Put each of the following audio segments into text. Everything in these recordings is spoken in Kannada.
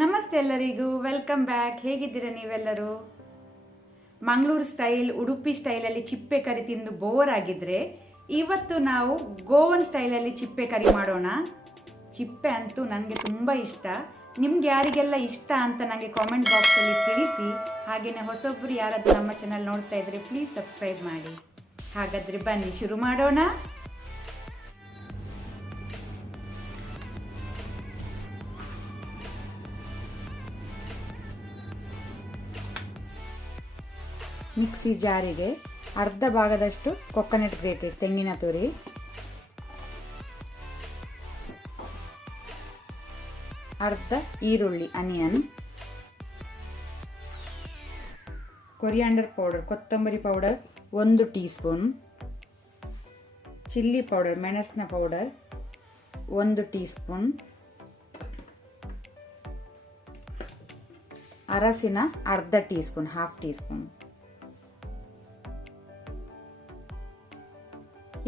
ನಮಸ್ತೆ ಎಲ್ಲರಿಗೂ, ವೆಲ್ಕಮ್ ಬ್ಯಾಕ್. ಹೇಗಿದ್ದೀರಾ ನೀವೆಲ್ಲರೂ? ಮಂಗಳೂರು ಸ್ಟೈಲ್, ಉಡುಪಿ ಸ್ಟೈಲಲ್ಲಿ ಚಿಪ್ಪೆ ಕರಿ ತಿಂದು ಬೋರ್ ಆಗಿದ್ರೆ ಇವತ್ತು ನಾವು ಗೋವನ್ ಸ್ಟೈಲಲ್ಲಿ ಚಿಪ್ಪೆ ಕರಿ ಮಾಡೋಣ. ಚಿಪ್ಪೆ ಅಂತೂ ನನಗೆ ತುಂಬ ಇಷ್ಟ. ನಿಮ್ಗೆ ಯಾರಿಗೆಲ್ಲ ಇಷ್ಟ ಅಂತ ನನಗೆ ಕಾಮೆಂಟ್ ಬಾಕ್ಸಲ್ಲಿ ತಿಳಿಸಿ. ಹಾಗೆಯೇ ಹೊಸೊಬ್ಬರು ಯಾರಾದರೂ ನಮ್ಮ ಚಾನಲ್ ನೋಡ್ತಾ ಇದ್ರೆ ಪ್ಲೀಸ್ ಸಬ್ಸ್ಕ್ರೈಬ್ ಮಾಡಿ. ಹಾಗಾದರೆ ಬನ್ನಿ ಶುರು ಮಾಡೋಣ. ಮಿಕ್ಸಿ ಜಾರಿಗೆ ಅರ್ಧ ಭಾಗದಷ್ಟು ಕೊಕೊನಟ್ ಗ್ರೇಟೆಡ್ ತೆಂಗಿನ ತುರಿ, ಅರ್ಧ ಈರುಳ್ಳಿ ಅನಿಯನ್, ಕೊರಿಯಾಂಡರ್ ಪೌಡರ್ ಕೊತ್ತಂಬರಿ powder 1 tea spoon, chilli powder ಮೆಣಸಿನ ಪೌಡರ್ 1 ಟೀ ಸ್ಪೂನ್, ಅರಸಿನ ಅರ್ಧ tea spoon half tea spoon.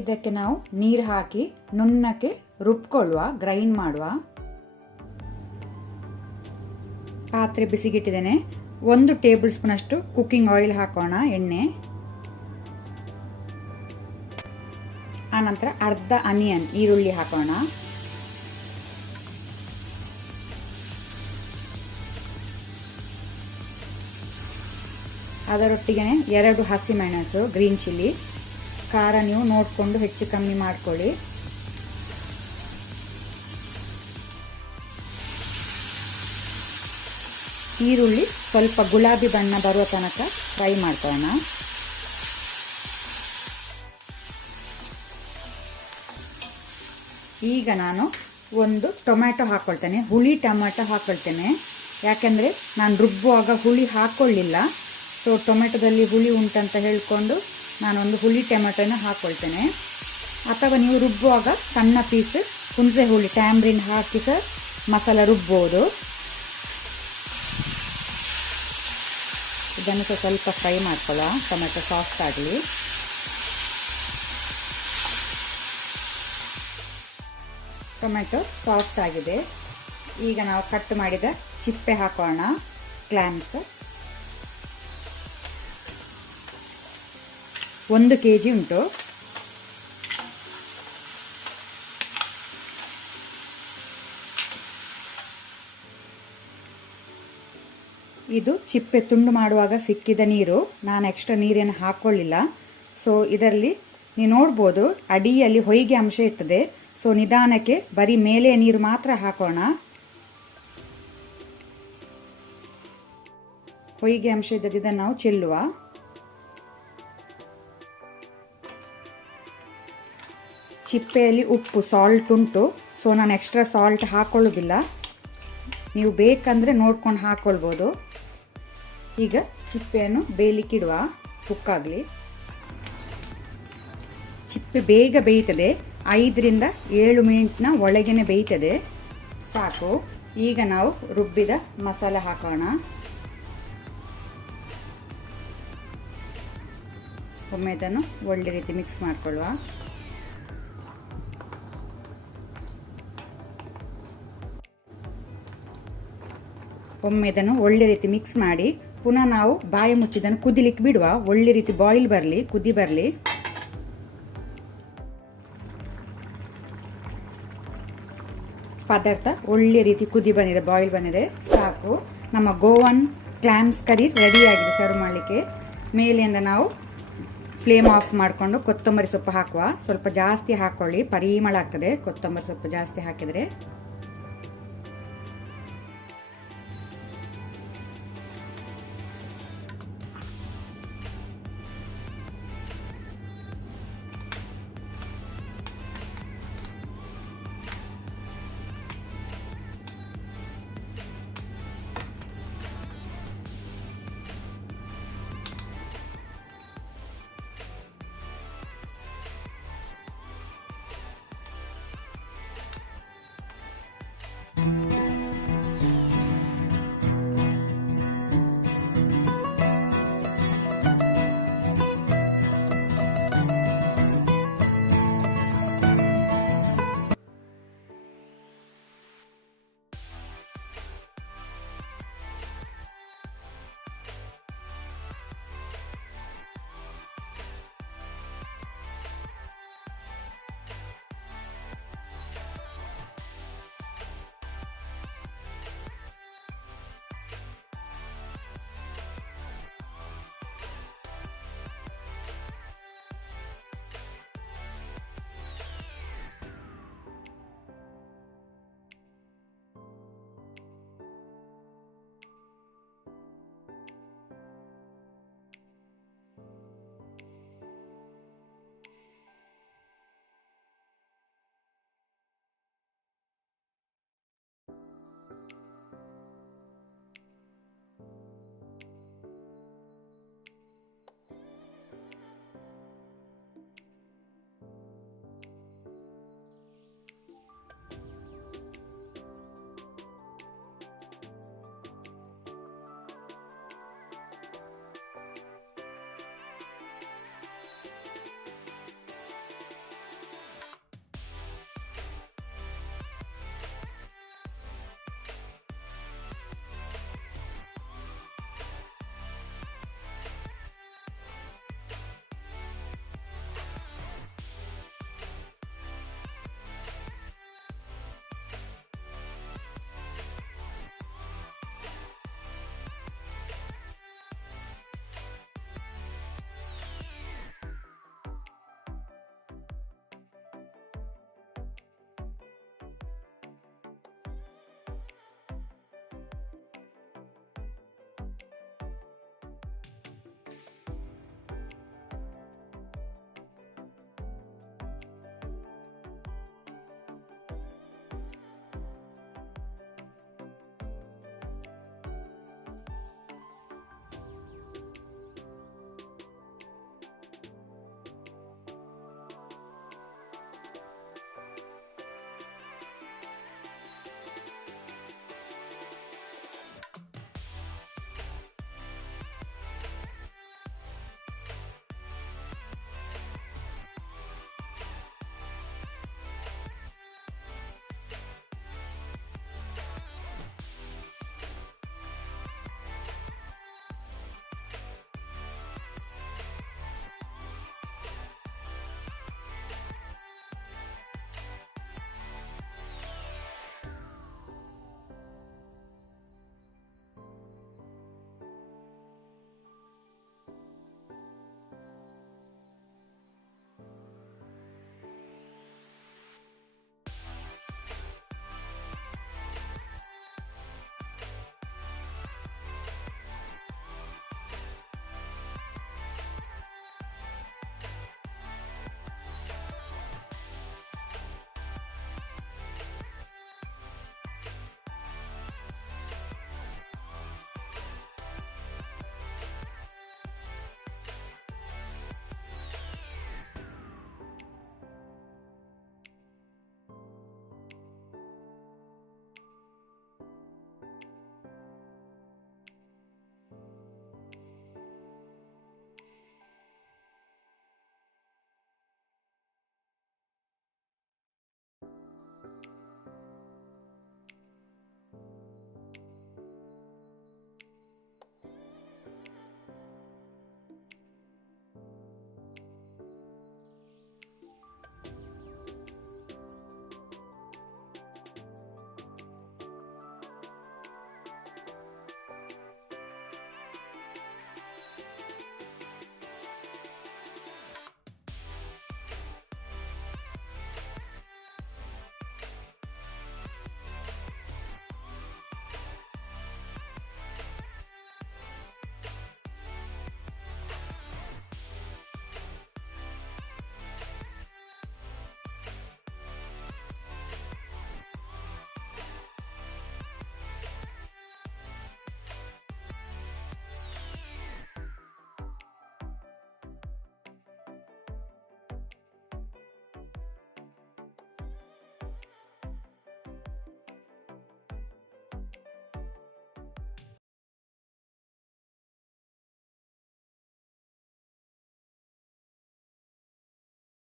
ಇದಕ್ಕೆ ನಾವು ನೀರು ಹಾಕಿ ನುಣ್ಣಕ್ಕೆ ರುಬ್ಕೊಳ್ಳುವ, ಗ್ರೈಂಡ್ ಮಾಡುವ. ಪಾತ್ರೆ ಬಿಸಿಗಿಟ್ಟಿದ್ದೇನೆ. 1 ಟೇಬಲ್ ಸ್ಪೂನ್ ಅಷ್ಟು ಕುಕ್ಕಿಂಗ್ ಆಯಿಲ್ ಹಾಕೋಣ, ಎಣ್ಣೆ. ಆನಂತರ ಅರ್ಧ ಅನಿಯನ್ ಈರುಳ್ಳಿ ಹಾಕೋಣ. ಅದರೊಟ್ಟಿಗೆ 2 ಹಸಿಮೆಣಸು ಗ್ರೀನ್ ಚಿಲ್ಲಿ. ಖಾರ ನೀವು ನೋಡಿಕೊಂಡು ಹೆಚ್ಚು ಕಮ್ಮಿ ಮಾಡ್ಕೊಳ್ಳಿ. ಈರುಳ್ಳಿ ಸ್ವಲ್ಪ ಗುಲಾಬಿ ಬಣ್ಣ ಬರುವ ತನಕ ಫ್ರೈ ಮಾಡ್ಕೊಳ್ಳೋಣ. ಈಗ ನಾನು 1 ಟೊಮ್ಯಾಟೊ ಹಾಕೊಳ್ತೇನೆ, ಹುಳಿ ಟೊಮ್ಯಾಟೊ ಹಾಕೊಳ್ತೇನೆ. ಯಾಕೆಂದರೆ ನಾನು ರುಬ್ಬುವಾಗ ಹುಳಿ ಹಾಕೊಳ್ಳಿಲ್ಲ. ಸೊ ಟೊಮೆಟೊದಲ್ಲಿ ಹುಳಿ ಉಂಟಂತ ಹೇಳ್ಕೊಂಡು ನಾನೊಂದು ಹುಳಿ ಟೊಮೆಟೊನ ಹಾಕೊಳ್ತೇನೆ. ಅಥವಾ ನೀವು ರುಬ್ಬುವಾಗ ಸಣ್ಣ ಪೀಸ್ ಹುಣಸೆ ಹುಳಿ ಟ್ಯಾಮ್ರಿನ್ ಹಾಕಿ ಸಹ ಮಸಾಲ ರುಬ್ಬೋದು. ಇದನ್ನು ಸಹ ಸ್ವಲ್ಪ ಫ್ರೈ ಮಾಡ್ಕೊಳ್ಳೋ, ಟೊಮೆಟೊ ಸಾಫ್ಟ್ ಆಗಲಿ. ಟೊಮೆಟೊ ಸಾಫ್ಟ್ ಆಗಿದೆ. ಈಗ ನಾವು ಕಟ್ ಮಾಡಿದ ಚಿಪ್ಪೆ ಹಾಕೋಣ. ಕ್ಲಾಮ್ಸ್ 1 kg ಉಂಟು. ಇದು ಚಿಪ್ಪೆ ತುಂಡು ಮಾಡುವಾಗ ಸಿಕ್ಕಿದ ನೀರು, ನಾನು ಎಕ್ಸ್ಟ್ರಾ ನೀರೇನು ಹಾಕೊಳ್ಳಿಲ್ಲ. ಸೊ ಇದರಲ್ಲಿ ನೀವು ನೋಡ್ಬೋದು ಅಡಿಯಲ್ಲಿ ಹೊಯ್ಗೆ ಅಂಶ ಇರ್ತದೆ. ಸೊ ನಿಧಾನಕ್ಕೆ ಬರೀ ಮೇಲೆ ನೀರು ಮಾತ್ರ ಹಾಕೋಣ. ಹೊಯ್ಗೆ ಅಂಶ ಇದ್ದದ್ದು ನಾವು ಚೆಲ್ಲುವ. ಚಿಪ್ಪೆಯಲ್ಲಿ ಉಪ್ಪು ಸಾಲ್ಟ್ ಉಂಟು. ಸೊ ನಾನು ಎಕ್ಸ್ಟ್ರಾ ಸಾಲ್ಟ್ ಹಾಕೊಳ್ಳೋದಿಲ್ಲ, ನೀವು ಬೇಕಂದರೆ ನೋಡ್ಕೊಂಡು ಹಾಕ್ಕೊಳ್ಬೋದು. ಈಗ ಚಿಪ್ಪೆಯನ್ನು ಬೇಯಲಿಕ್ಕಿಡುವ, ಕುಕ್ಕಾಗಲಿ. ಚಿಪ್ಪೆ ಬೇಗ ಬೇಯ್ತದೆ, 5 ರಿಂದ 7 ಮಿನಿಟ್ನ ಒಳಗೇನೆ ಬೇಯ್ತದೆ, ಸಾಕು. ಈಗ ನಾವು ರುಬ್ಬಿದ ಮಸಾಲೆ ಹಾಕೋಣ. ಒಮ್ಮೆ ಇದನ್ನು ಒಳ್ಳೆ ರೀತಿ ಮಿಕ್ಸ್ ಮಾಡಿಕೊಳ್ಳುವ. ಒಮ್ಮೆ ಇದನ್ನು ಒಳ್ಳೆ ರೀತಿ ಮಿಕ್ಸ್ ಮಾಡಿ ಪುನಃ ನಾವು ಬಾಯಿ ಮುಚ್ಚಿದನ್ನು ಕುದಿಲಿಕ್ಕೆ ಬಿಡುವ. ಒಳ್ಳೆ ರೀತಿ ಬಾಯ್ಲ್ ಬರಲಿ, ಕುದಿ ಬರಲಿ. ಪದಾರ್ಥ ಒಳ್ಳೆ ರೀತಿ ಕುದಿ ಬಂದಿದೆ, ಬಾಯ್ಲ್ ಬಂದಿದೆ, ಸಾಕು. ನಮ್ಮ ಗೋವನ್ ಕ್ಲಾಮ್ಸ್ ಕರಿ ರೆಡಿ ಆಗಿದೆ ಸರ್ವ್ ಮಾಡಲಿಕ್ಕೆ. ಮೇಲಿಂದ ನಾವು ಫ್ಲೇಮ್ ಆಫ್ ಮಾಡಿಕೊಂಡು ಕೊತ್ತಂಬರಿ ಸೊಪ್ಪು ಹಾಕುವ. ಸ್ವಲ್ಪ ಜಾಸ್ತಿ ಹಾಕೊಳ್ಳಿ, ಪರಿಮಳ ಆಗ್ತದೆ ಕೊತ್ತಂಬರಿ ಸೊಪ್ಪು ಜಾಸ್ತಿ ಹಾಕಿದರೆ.